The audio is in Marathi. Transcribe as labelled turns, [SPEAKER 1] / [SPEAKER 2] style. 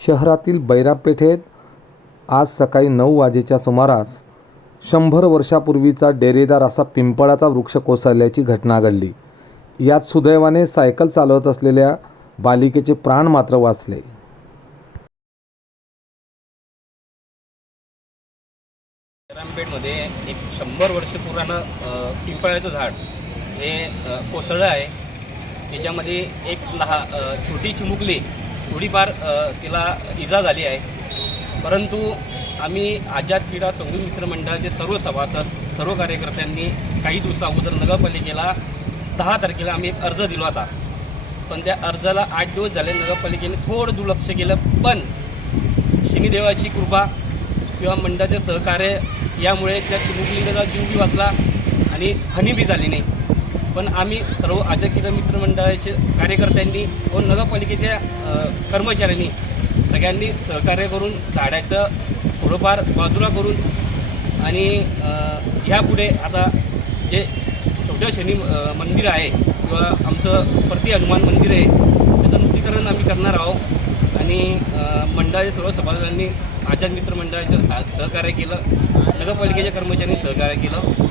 [SPEAKER 1] शहरातील बैरापेठेत आज सकाळी नऊ वाजेच्या सुमारास शंभर वर्षापूर्वीचा डेरेदार असा पिंपळाचा वृक्ष कोसळल्याची घटना घडली. यात सुदैवाने सायकल चालवत असलेल्या बालिकेचे प्राण मात्र वाचले.
[SPEAKER 2] रामपेठमध्ये एक शंभर वर्ष पुराणं पिंपळाचं झाड हे कोसळलं आहे. त्याच्यामध्ये एक लहा छोटी चिमुकली थोडीफार तिला इजा झाली आहे. परंतु आम्ही आझाद क्रीडा संघ मित्रमंडळाचे सर्व सभासद सर्व कार्यकर्त्यांनी काही दिवसा अगोदर नगरपालिकेला दहा तारखेला आम्ही एक अर्ज दिला होता. पण त्या अर्जाला आठ दिवस झाले नगरपालिकेने थोडं दुर्लक्ष केलं पण शनिदेवाची कृपा किंवा मंडळाचे सहकार्य यामुळे त्या चिमुकलीचा जीव बी वाचला आणि हानी बी झाली नाही. पण आम्ही सर्व आजकीय मित्रमंडळाचे कार्यकर्त्यांनी व नगरपालिकेच्या कर्मचाऱ्यांनी सगळ्यांनी सहकार्य करून झाडाचं थोडंफार बाजूला करून आणि ह्यापुढे आता जे छोटं शनी मंदिर आहे किंवा आमचं प्रति हनुमान मंदिर आहे त्याचं नूतनीकरण आम्ही करणार आहोत. आणि मंडळाचे मंडळाच्या सर्व सभासदांनी आझाद मित्र मंडळाचं सा सहकार्य केलं नगरपालिकेच्या कर्मचाऱ्यांनी सहकार्य केलं.